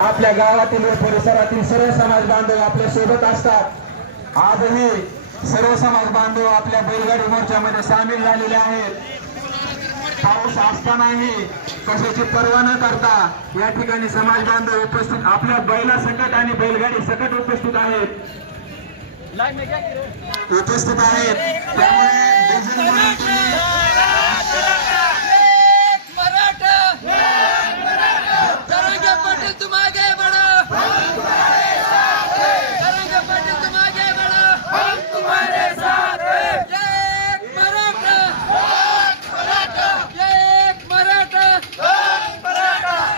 आपल्या गावातील व परिसरातील सर्व समाज बांधव आपल्यासोबत असतात. आजही सर्व समाज बांधव आपल्या बैलगाडी मोर्चामध्ये सामील झालेले आहेत. पाऊस असतानाही कशाची पर्वा न करता या ठिकाणी समाज बांधव उपस्थित आपल्या बैला सकट आणि बैलगाडी सकट उपस्थित आहेत. उपस्थित आहेत. त्यामुळे डिझेल म्हणून तुम्ही मराठा तरंगे पाटील तुम आगे बढ़ो तरंगे पाटील तुम आगे बढ़ो हम तुम्हारे साथ हैं जय मराठा जय मराठा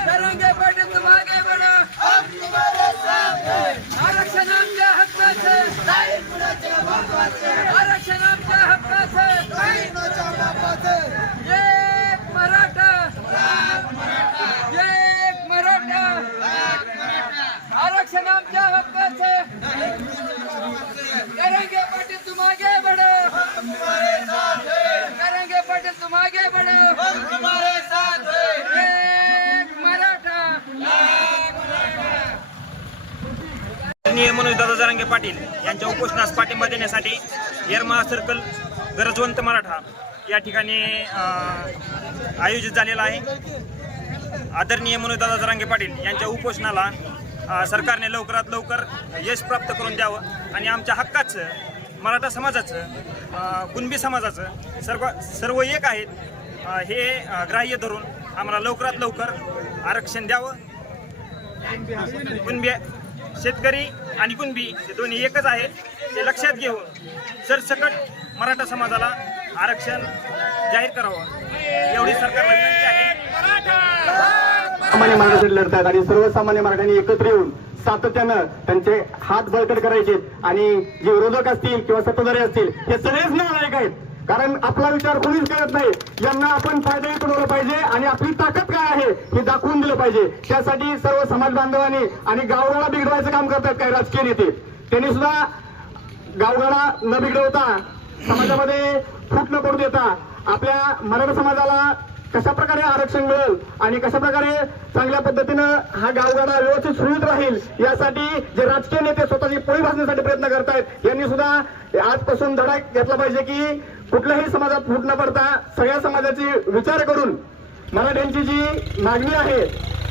तरंगे पाटील तुम आगे बढ़ो हम तुम्हारे साथ हैं आरक्षण आमच्या हक्काचं नाही कुणाच्या बापाचं आरक्षण आमच्या हक्काचं नाही कुणाच्या बापाचं जय मराठा जय मराठा आरक्षण आमच्या हक्काचं करेंगे पाटील पाटील मराठा जरांगे पाटील यांच्या उपोषणास पाठिंबा देण्यासाठी येरमाळा सर्कल गरजवंत मराठा या ठिकाणी आयोजित झालेला आहे. आदरणीय मनोजदादा जरांगे पाटील यांच्या उपोषणाला सरकारने लवकरात लवकर यश प्राप्त करून द्यावं. आणि आमच्या हक्काचं मराठा समाजाचं कुणबी समाजाचं सर्व सर्व एक आहेत. हे ग्राह्य धरून आम्हाला लवकरात लवकर आरक्षण द्यावं. कुणबी शेतकरी आणि कुणबी हे दोन्ही एकच आहेत ते लक्षात घेऊन सरसकट मराठा समाजाला आरक्षण जाहीर करावं. एवढी सरकारला सर्वसामान्य आहे लढतात आणि सर्वसामान्य मराठ्यांनी एकत्र येऊन सातत्यानं त्यांचे हात बळकट करायचे आणि जे विरोधक असतील किंवा सत्ताधारी असतील हे सगळेच नालायक आहेत. कारण आपला विचार कोणीच करत नाही. यांना आपण फायदा उठवलं पाहिजे आणि आपली ताकद काय आहे हे दाखवून दिलं पाहिजे. त्यासाठी सर्व समाज बांधवांनी आणि गावगाडा बिघडवायचं काम करतात काही राजकीय नेते. त्यांनी सुद्धा गावगाडा न बिघडवता समाजामध्ये फूट न पडू देता आपल्या मराठा समाजाला कशा प्रकारे आरक्षण मिळेल आणि कशा प्रकारे चांगल्या पद्धतीनं हा गावगाडा व्यवस्थित सुरळीत राहील यासाठी जे राजकीय नेते स्वतःची पोळी भाजण्यासाठी प्रयत्न करतायत यांनी सुद्धा आजपासून धडा घेतला पाहिजे की कुठल्याही समाजात फूट न पडता सगळ्या समाजाची विचार करून मराठ्यांची जी मागणी आहे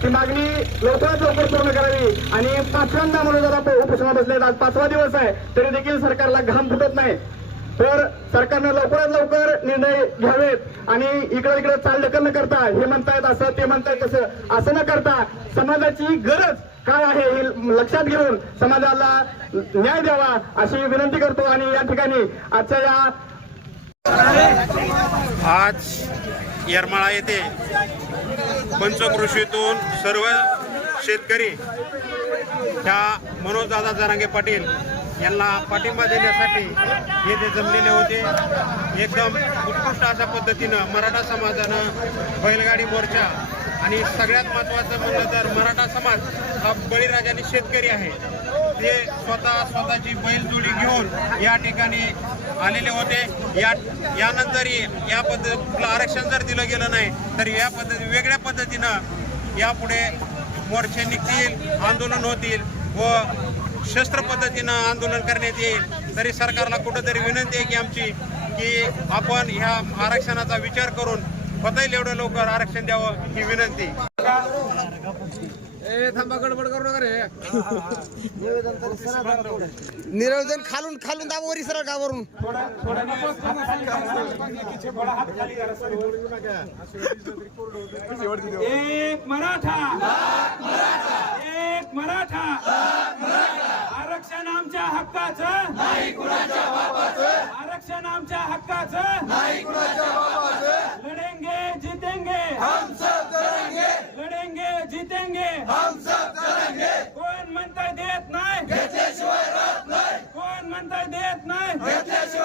ती मागणी लवकरात लवकर पूर्ण करावी आणि पाचव्यांदा म्हणून जर आपण उपोषणात बसले आज पाचवा दिवस आहे तरी देखील सरकारला घाम फुटत नाही. तर सरकारनं लवकरात लवकर निर्णय घ्यावेत आणि इकडे तिकडे चालढकल न करता हे म्हणतायत असं ते म्हणतायत तसं असं न करता समाजाची गरज काय आहे हे लक्षात घेऊन समाजाला न्याय द्यावा अशी विनंती करतो आणि या ठिकाणी आजच्या या आज येरमाळा येथे पंचकृषीतून सर्व शेतकरी ह्या मनोजदादा जरांगे पाटील यांना पाठिंबा देण्यासाठी येथे जमलेले होते एकदम उत्कृष्ट अशा पद्धतीनं मराठा समाजानं बैलगाडी मोर्चा आणि सगळ्यात महत्त्वाचं म्हणलं तर मराठा समाज हा बळीराजाने शेतकरी आहे. ते स्वतः स्वतःची बैलजोडी घेऊन या ठिकाणी आलेले होते. या यानंतरही या पद्धतीला आरक्षण जर दिलं गेलं नाही तर या पद्धती वेगळ्या पद्धतीनं यापुढे मोर्चे निघतील आंदोलन होतील व शस्त्र पद्धतीनं आंदोलन करण्यात येईल. तरी सरकारला कुठंतरी विनंती आहे की आमची की आपण ह्या आरक्षणाचा विचार करून होता येईल एवढं लवकर आरक्षण द्यावं ही विनंती. निरोधन खालून खालून दाब वरी सरळ गावावरून. एक मराठा. एक मराठा. आमच्या हक्काचं. नाही कुणाच्या बापाचं. आरक्षण आमच्या हक्काचं. नाही कुणाच्या बापाचं. लढेंगे जितेंगे. हम सब करेंगे. लढेंगे जितेंगे. हम सब करेंगे. कोण म्हणता देत नाही? घेतल्याशिवाय राहत नाही. कोण म्हणता देत नाही? घेतल्याशिवाय